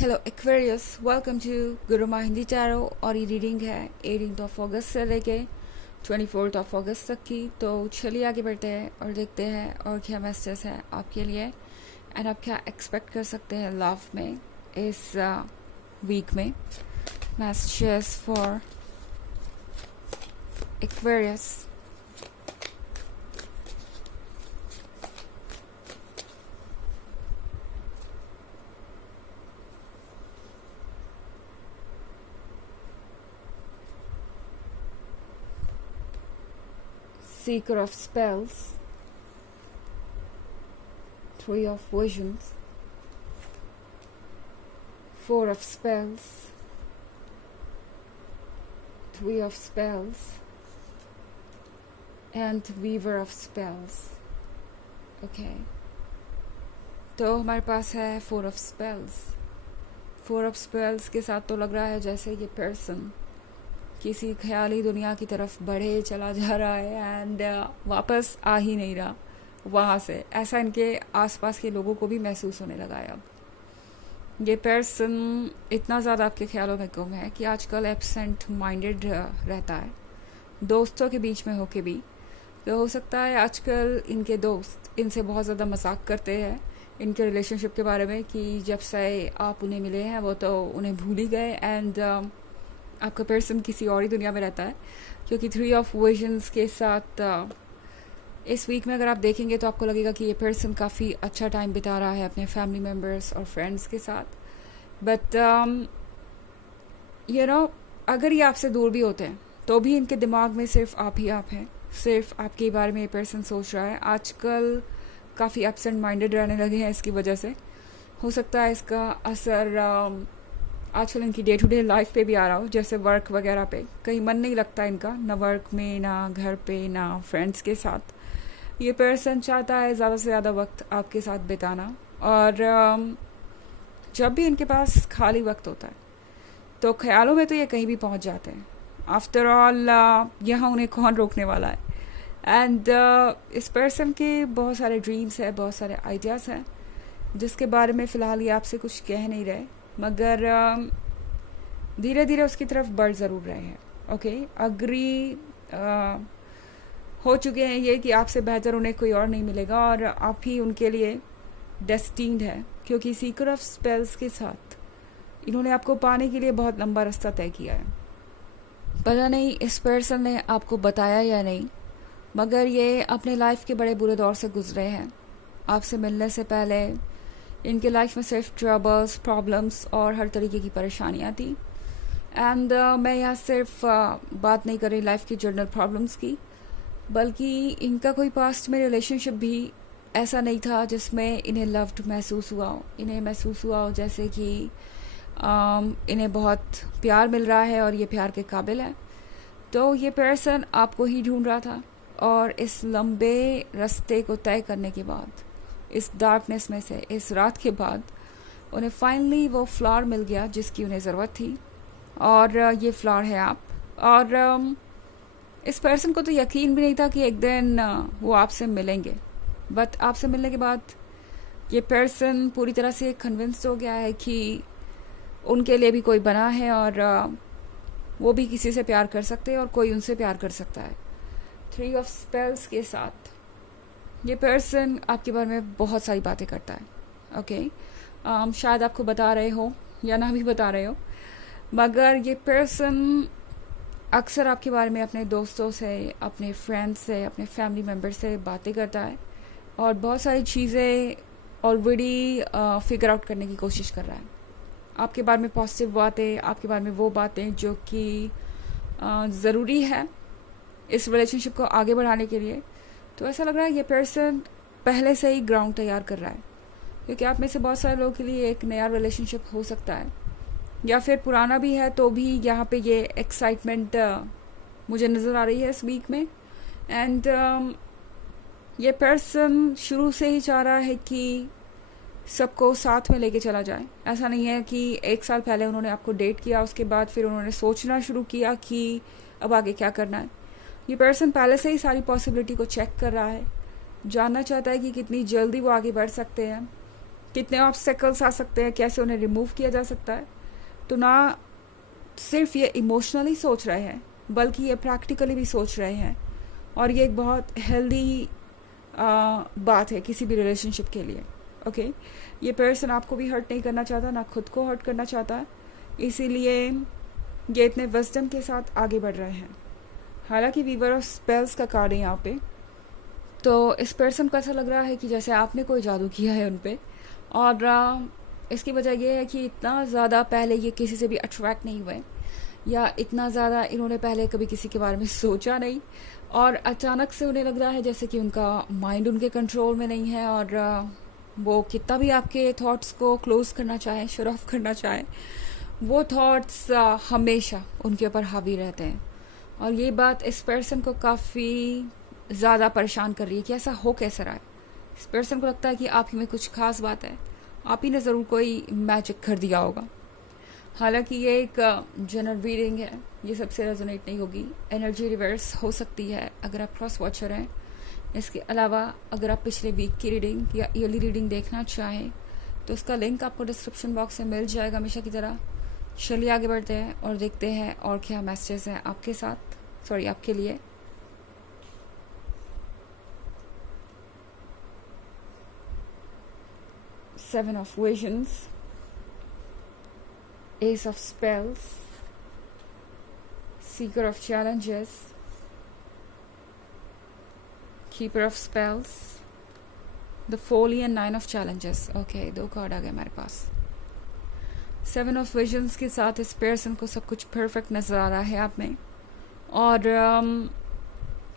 Hello Aquarius, welcome to Gurumaa Hindi tarot. और ये reading है 18 अगस्त से लेके 24 अगस्त तक की। तो चलिए आगे बढ़ते हैं और देखते हैं और क्या मैसेजेस है आपके लिए एंड आप क्या एक्सपेक्ट कर सकते हैं लव में इस वीक में। Messages for Aquarius. Seeker of Spells, Three of Visions, Four of Spells, Three of Spells, and Weaver of Spells. Okay. तो हमारे पास है Four of Spells. Four of Spells के साथ तो लग रहा है जैसे ये पर्सन किसी ख्याली दुनिया की तरफ बढ़े चला जा रहा है एंड वापस आ ही नहीं रहा वहाँ से। ऐसा इनके आसपास के लोगों को भी महसूस होने लगा है। अब ये पर्सन इतना ज़्यादा आपके ख्यालों में गुम है कि आजकल एब्सेंट माइंडेड रहता है, दोस्तों के बीच में होके भी। तो हो सकता है आजकल इनके दोस्त इनसे बहुत ज़्यादा मजाक करते हैं इनके रिलेशनशिप के बारे में कि जब से आप उन्हें मिले हैं वो तो उन्हें भूल ही गए एंड आपका पर्सन किसी और ही दुनिया में रहता है। क्योंकि थ्री ऑफ विजन्स के साथ इस वीक में अगर आप देखेंगे तो आपको लगेगा कि ये पर्सन काफ़ी अच्छा टाइम बिता रहा है अपने फैमिली मेम्बर्स और फ्रेंड्स के साथ। बट अगर ये आपसे दूर भी होते हैं तो भी इनके दिमाग में सिर्फ आप ही आप हैं, सिर्फ आपके बारे में ये पर्सन सोच रहा है। आजकल काफ़ी एब्सेंट माइंडेड रहने लगे हैं इसकी वजह से। हो सकता है इसका असर आजकल इनकी डे टू डे लाइफ पे भी आ रहा हो, जैसे वर्क वगैरह पे कहीं मन नहीं लगता इनका, ना वर्क में ना घर पे ना फ्रेंड्स के साथ। ये पर्सन चाहता है ज़्यादा से ज़्यादा वक्त आपके साथ बिताना और जब भी इनके पास खाली वक्त होता है तो ख्यालों में तो ये कहीं भी पहुंच जाते हैं। आफ्टर ऑल यहाँ उन्हें कौन रोकने वाला है। एंड इस पर्सन के बहुत सारे ड्रीम्स है, बहुत सारे आइडियाज़ हैं जिसके बारे में फ़िलहाल ये आपसे कुछ कह नहीं रहे, मगर धीरे धीरे उसकी तरफ बढ़ ज़रूर रहे हैं। ओके, अग्री हो चुके हैं ये कि आपसे बेहतर उन्हें कोई और नहीं मिलेगा और आप ही उनके लिए डेस्टिन्ड है। क्योंकि सीकर ऑफ स्पेल्स के साथ इन्होंने आपको पाने के लिए बहुत लंबा रास्ता तय किया है। पता नहीं इस पर्सन ने आपको बताया या नहीं, मगर ये अपने लाइफ के बड़े बुरे दौर से गुजरे हैं। आपसे मिलने से पहले इनके लाइफ में सिर्फ ट्रबल्स, प्रॉब्लम्स और हर तरीके की परेशानियाँ थी। एंड मैं यहाँ सिर्फ बात नहीं कर रही लाइफ की जर्नल प्रॉब्लम्स की, बल्कि इनका कोई पास्ट में रिलेशनशिप भी ऐसा नहीं था जिसमें इन्हें लव्ड महसूस हुआ हो। इन्हें महसूस हुआ हो जैसे कि इन्हें बहुत प्यार मिल रहा है और ये प्यार के काबिल है। तो ये पर्सन आपको ही ढूंढ रहा था और इस लंबे रास्ते को तय करने के बाद, इस डार्कनेस में से, इस रात के बाद उन्हें फाइनली वो फ्लावर मिल गया जिसकी उन्हें ज़रूरत थी और ये फ्लावर है आप। और इस पर्सन को तो यकीन भी नहीं था कि एक दिन वो आपसे मिलेंगे, बट आपसे मिलने के बाद ये पर्सन पूरी तरह से कन्विंस्ड हो गया है कि उनके लिए भी कोई बना है और वो भी किसी से प्यार कर सकते हैं और कोई उनसे प्यार कर सकता है। थ्री ऑफ स्पेल्स के साथ ये पर्सन आपके बारे में बहुत सारी बातें करता है। ओके, शायद आपको बता रहे हो या ना भी बता रहे हो, मगर ये पर्सन अक्सर आपके बारे में अपने दोस्तों से, अपने फ्रेंड्स से, अपने फैमिली मेम्बर से बातें करता है और बहुत सारी चीज़ें ऑलरेडी फिगर आउट करने की कोशिश कर रहा है। आपके बारे में पॉजिटिव बातें, आपके बारे में वो बातें जो कि ज़रूरी है इस रिलेशनशिप को आगे बढ़ाने के लिए। तो ऐसा लग रहा है ये पर्सन पहले से ही ग्राउंड तैयार कर रहा है, क्योंकि आप में से बहुत सारे लोगों के लिए एक नया रिलेशनशिप हो सकता है या फिर पुराना भी है, तो भी यहाँ पे ये एक्साइटमेंट मुझे नज़र आ रही है इस वीक में। एंड ये पर्सन शुरू से ही चाह रहा है कि सबको साथ में लेके चला जाए। ऐसा नहीं है कि एक साल पहले उन्होंने आपको डेट किया, उसके बाद फिर उन्होंने सोचना शुरू किया कि अब आगे क्या करना है। ये पर्सन पहले से ही सारी पॉसिबिलिटी को चेक कर रहा है, जानना चाहता है कि कितनी जल्दी वो आगे बढ़ सकते हैं, कितने ऑब्स्टेकल्स आ सकते हैं, कैसे उन्हें रिमूव किया जा सकता है। तो ना सिर्फ ये इमोशनली सोच रहे हैं बल्कि ये प्रैक्टिकली भी सोच रहे हैं, और ये एक बहुत हेल्दी बात है किसी भी रिलेशनशिप के लिए। ओके, ये पर्सन आपको भी हर्ट नहीं करना चाहता, ना खुद को हर्ट करना चाहता, इसीलिए ये इतने विजडम के साथ आगे बढ़ रहे हैं। हालांकि वीवर ऑफ स्पेल्स का कार्ड है यहाँ पे, तो इस पर्सन को ऐसा लग रहा है कि जैसे आपने कोई जादू किया है उन पे, और इसकी वजह यह है कि इतना ज़्यादा पहले ये किसी से भी अट्रैक्ट नहीं हुए, या इतना ज़्यादा इन्होंने पहले कभी किसी के बारे में सोचा नहीं, और अचानक से उन्हें लग रहा है जैसे कि उनका माइंड उनके कंट्रोल में नहीं है, और वो कितना भी आपके थॉट्स को क्लोज करना चाहें, शट ऑफ करना चाहें, वो थॉट्स हमेशा उनके ऊपर हावी रहते हैं। और ये बात इस पर्सन को काफ़ी ज़्यादा परेशान कर रही है कि ऐसा हो कैसे रहा है। इस पर्सन को लगता है कि आप ही में कुछ खास बात है, आप ही ने ज़रूर कोई मैजिक कर दिया होगा। हालांकि ये एक जनरल रीडिंग है, ये सबसे रेजोनेट नहीं होगी, एनर्जी रिवर्स हो सकती है अगर आप क्रॉस वॉचर हैं। इसके अलावा अगर आप पिछले वीक की रीडिंग या ईयरली रीडिंग देखना चाहें तो उसका लिंक आपको डिस्क्रिप्शन बॉक्स में मिल जाएगा हमेशा की तरह। चलिए आगे बढ़ते हैं और देखते हैं और क्या मैसेजेस हैं आपके साथ, सॉरी आपके लिए। Seven of Visions, Ace of Spells, Seeker of Challenges, Keeper of Spells, The Folly and Nine of Challenges। Okay, 2 card आ गए हमारे पास। 7 of Visions के साथ इस पर्सन को सब कुछ परफेक्ट नजर आ रहा है आप में, और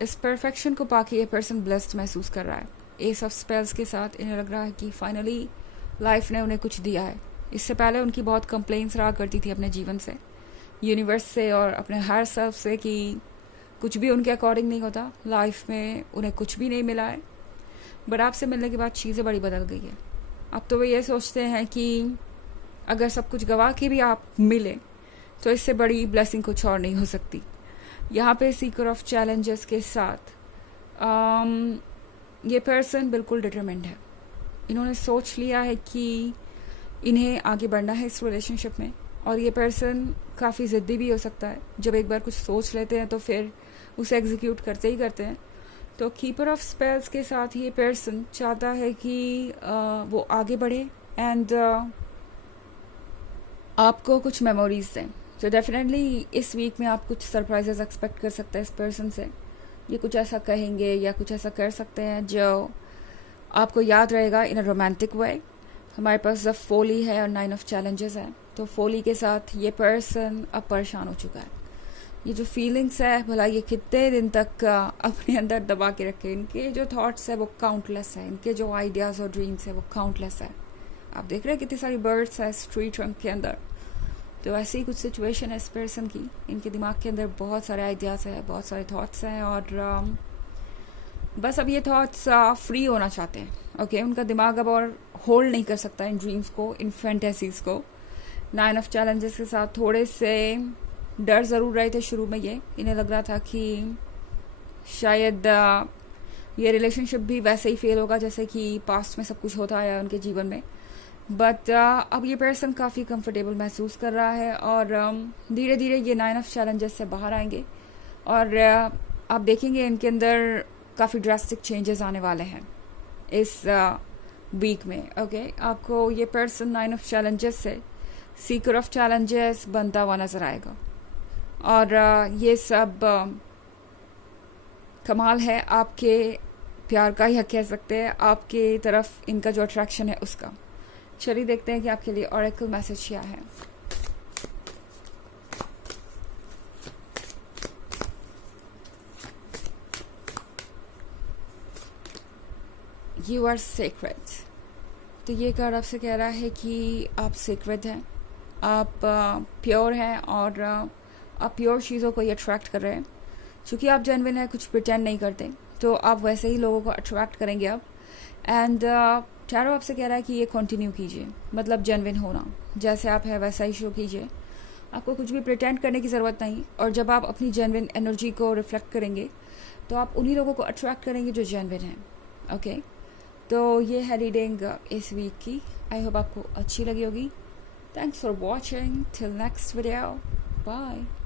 इस परफेक्शन को पाके ये पर्सन ब्लेस्ड महसूस कर रहा है। एस ऑफ स्पेल्स के साथ इन्हें लग रहा है कि फाइनली लाइफ ने उन्हें कुछ दिया है। इससे पहले उनकी बहुत कंप्लेंट्स रहा करती थी अपने जीवन से, यूनिवर्स से और अपने हर सेल्फ से, कि कुछ भी उनके अकॉर्डिंग नहीं होता, लाइफ में उन्हें कुछ भी नहीं मिला है। बट आपसे मिलने के बाद चीज़ें बड़ी बदल गई है। अब तो वे ये सोचते हैं कि अगर सब कुछ गवा के भी आप मिले तो इससे बड़ी ब्लेसिंग कुछ और नहीं हो सकती। यहाँ पे सीकर ऑफ चैलेंजेस के साथ ये पर्सन बिल्कुल डिटरमिन्ड है। इन्होंने सोच लिया है कि इन्हें आगे बढ़ना है इस रिलेशनशिप में, और ये पर्सन काफ़ी ज़िद्दी भी हो सकता है। जब एक बार कुछ सोच लेते हैं तो फिर उसे एग्जीक्यूट करते ही करते हैं। तो कीपर ऑफ स्पेल्स के साथ ये पर्सन चाहता है कि वो आगे बढ़े एंड आपको कुछ मेमोरीज दें। तो डेफिनेटली इस वीक में आप कुछ सरप्राइजेस एक्सपेक्ट कर सकते हैं इस पर्सन से। ये कुछ ऐसा कहेंगे या कुछ ऐसा कर सकते हैं जो आपको याद रहेगा इन अ रोमांटिक वे। हमारे पास द फोली है और 9 ऑफ चैलेंजेस है। तो फोली के साथ ये पर्सन अब परेशान हो चुका है। ये जो फीलिंग्स है, भला ये कितने दिन तक अपने अंदर दबा के रखे। इनके जो थॉट्स है वो काउंटलेस है, इनके जो आइडियाज़ और ड्रीम्स है वो काउंटलेस है। आप देख रहे हैं कितनी सारी बर्ड्स है स्ट्रीट ट्रंक के अंदर। तो ऐसी ही कुछ सिचुएशन है इस पर्सन की। इनके दिमाग के अंदर बहुत सारे आइडियाज़ है, बहुत सारे थॉट्स हैं, और बस अब ये थॉट्स फ्री होना चाहते हैं। ओके, उनका दिमाग अब और होल्ड नहीं कर सकता इन ड्रीम्स को, इन फैंटेसीज को। 9 ऑफ चैलेंजेस के साथ थोड़े से डर ज़रूर रहे थे शुरू में। ये इन्हें लग रहा था कि शायद ये रिलेशनशिप भी वैसे ही फेल होगा जैसे कि पास्ट में सब कुछ होता आया उनके जीवन में। बट अब ये पर्सन काफ़ी कंफर्टेबल महसूस कर रहा है, और धीरे धीरे ये 9 ऑफ चैलेंजेस से बाहर आएंगे, और आप देखेंगे इनके अंदर काफ़ी ड्रास्टिक चेंजेस आने वाले हैं इस वीक में। ओके, आपको ये पर्सन 9 ऑफ चैलेंजेस से सीकर ऑफ चैलेंजेस बनता हुआ नजर आएगा, और ये सब कमाल है आपके प्यार का ही कह सकते हैं, आपके तरफ इनका जो अट्रैक्शन है उसका। चलिए देखते हैं कि आपके लिए ऑरेकल मैसेज क्या है। You are secret. तो ये कार्ड आपसे कह रहा है कि आप सीक्रेट हैं, आप प्योर हैं, और आप प्योर चीज़ों को ही अट्रैक्ट कर रहे हैं। क्योंकि आप जेन्युइन हैं, कुछ प्रिटेंड नहीं करते, तो आप वैसे ही लोगों को अट्रैक्ट करेंगे अब। एंड टैरो आपसे कह रहा है कि ये कंटिन्यू कीजिए, मतलब जेन्युइन होना, जैसे आप है वैसा ही शो कीजिए। आपको कुछ भी प्रिटेंड करने की ज़रूरत नहीं, और जब आप अपनी जेन्युइन एनर्जी को रिफ्लेक्ट करेंगे तो आप उन्हीं लोगों को अट्रैक्ट करेंगे जो जेन्युइन हैं। ओके, तो ये है रीडिंग इस वीक की। आई होप आपको अच्छी लगी होगी. Thanks for watching. Till next video. Bye.